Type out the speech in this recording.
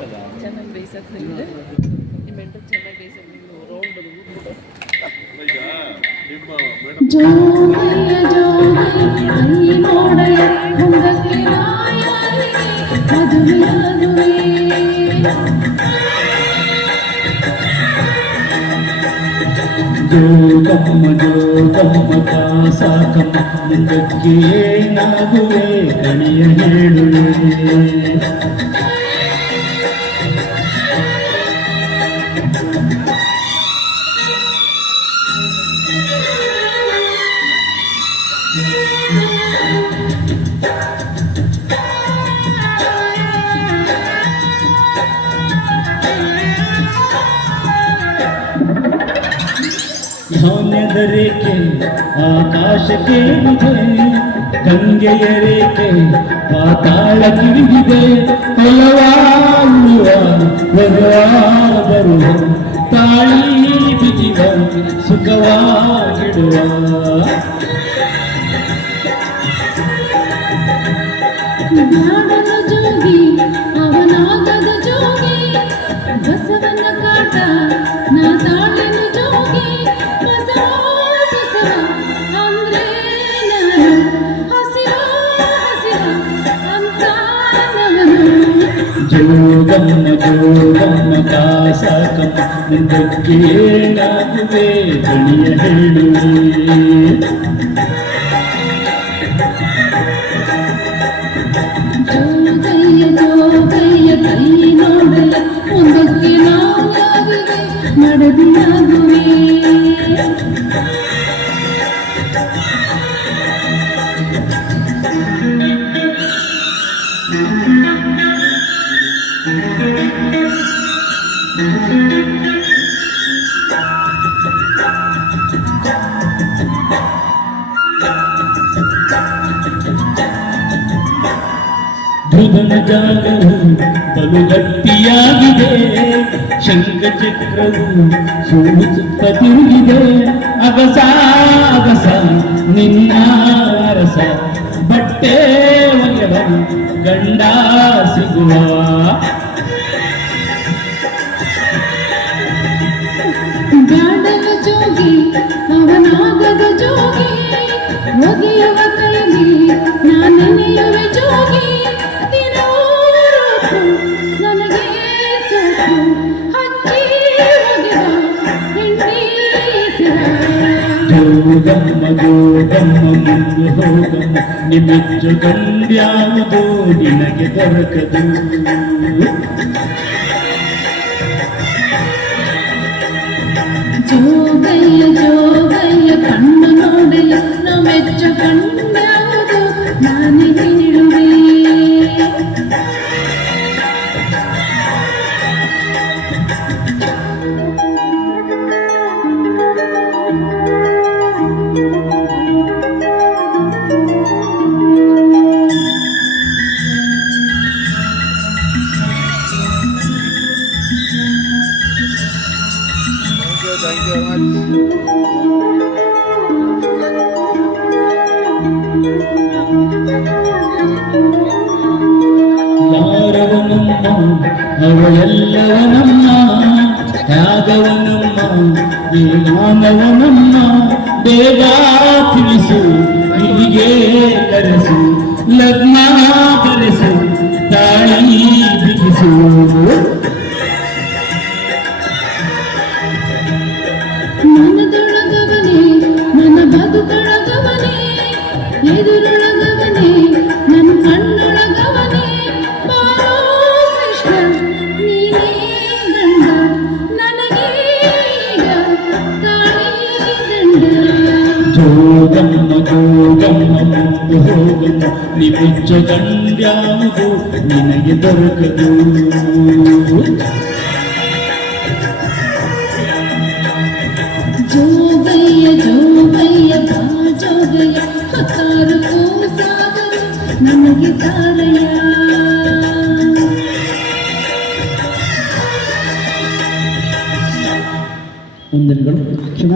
ಚೆನ್ನಾಗಿ ಬೇಯಿಸಕ್ಕೆ ಈ ಮೆಂಟು ಚೆನ್ನಾಗಿ ಬೇಯಿಸಕ್ಕೆ ನೀವು ರೌಂಡ್ ಜೋಗಮ್ಮ ಜೋಗಮ್ಮ ಕಾಸಾಕಮ್ಮ ಮುಂದಕ್ಕೆ ನಾಗುವೆ ಕಣಿಯ ಹೇಳುವೆ ಧಾನ್ಯದ ರೇಖೆ ಆಕಾಶಕ್ಕೆ ಇದೆ, ಗಂಗೆಯ ರೇಖೆ ಪಾತಾಳ ಕಿಡಿಗಿದೆ. ಹೊಲವಾಗುವ ಬರುವ ತಾಳಿ ಬಿಗಿವ ಸುಖವಾಗಿಡುವ ಜೋಗಿ ಅವನಾಗದ ಜೋಗಿ ಬಸವನ ಕಾಟ ನಾ ತಾಳಿನ ಜೋಗಿ ಅಂದ್ರೆ ಹಸಿರ ಹಸಿರ ಅಂತ ಜೋಗಮ್ಮ ಜೋಗಮ್ಮ ಕಾಸಾಕಮ್ಮ ಮುಂದಕ್ಕೆ ನಾಗುವೆ ಕಣಿಯ ಹೇಳುವೆ ಜೋಗಯ್ಯ ಜೋಗಯ್ಯ ಕೈ ನೋಡಲ್ಲ ಮುಂದಕ್ಕೆ ನಾವಾಗುವೆ ನಡೆದಿಯಾಗುವೆ ಧ್ರುವನ ಜಾಗವು ಬಲು ಗಟ್ಟಿಯಾಗಿದೆ, ಶಂಖಚಕ್ರವು ಸೂಸುತ್ತ ತಿರುಗಿದೆ. ಅಗಸ ಅಗಸ ನಿನ್ನ ರಸ ಬಟ್ಟೆ ಒಗೆವ ಗಂಡ ಸಿಗುವ ಗಾಡವ ಜೋಗಿ ಅವನಾಗದ ಜೋಗಿ ಒಗೆಯವ ಕೈಲಿ ನಾನೆನೆಯುವೆ ಜೋಗಿ ನನಗೆ ಸೊಪ್ಪು ಹಚ್ಚಿ ಒಗೆವ ಹೆಂಡೀಸರ ಜೋಗಮ್ಮ ಜೋಗಮ್ಮ ಮುಂದೆ ಹೋಗಮ್ಮ ನಿಮ್ಮೆಚ್ಚು ಗಂಡ್ಯಾವುದು ನಿನಗೆ ದೊರಕದು. ಜೋಗಯ್ಯ ಜೋಗಯ್ಯ ಕಣ್ಣು ನೋಡಯ್ಯ ನಮ್ಮೆಚ್ಚ ಕಣ್ಯಾವುದು ನಾನಿಗೆ ನೀಡುವೆ Thank you very ಯಾರವನಮ್ಮ ಅವಳೆಲ್ಲವನಮ್ಮ, ಯಾದವನಮ್ಮ ಈ ಮಾನವನಮ್ಮ. ಬೇಗ ತಿಳಿಸು ಇಲ್ಲಿಗೆ ಕರೆಸು, ಲಗ್ನ ಕರೆಸು ತಾಳಿ ಬಿಗಿಸು. ಮನದೊಳಗವನೇ ನನ್ನ ಬದುಕೊಳಗವನೇ, ಎದುರೊಳಗವನೇ ನನ್ನ ಕಣ್ಣೊಳಗವನೇ. ಬಾರೋ ಕೃಷ್ಣ ನೀನೇ ಗಂಡ ನನಗೀಗ ತಾಳಿ ದಂಡ. ಜೋಗಮ್ಮ ಜೋಗಮ್ಮ ಮುಂದೆ ಹೋಗಮ್ಮ ನಿಮ್ಮೆಚ್ಚ ಗಂಡ್ಯಾವುದು ನಿನಗೆ ದೊರಕದು.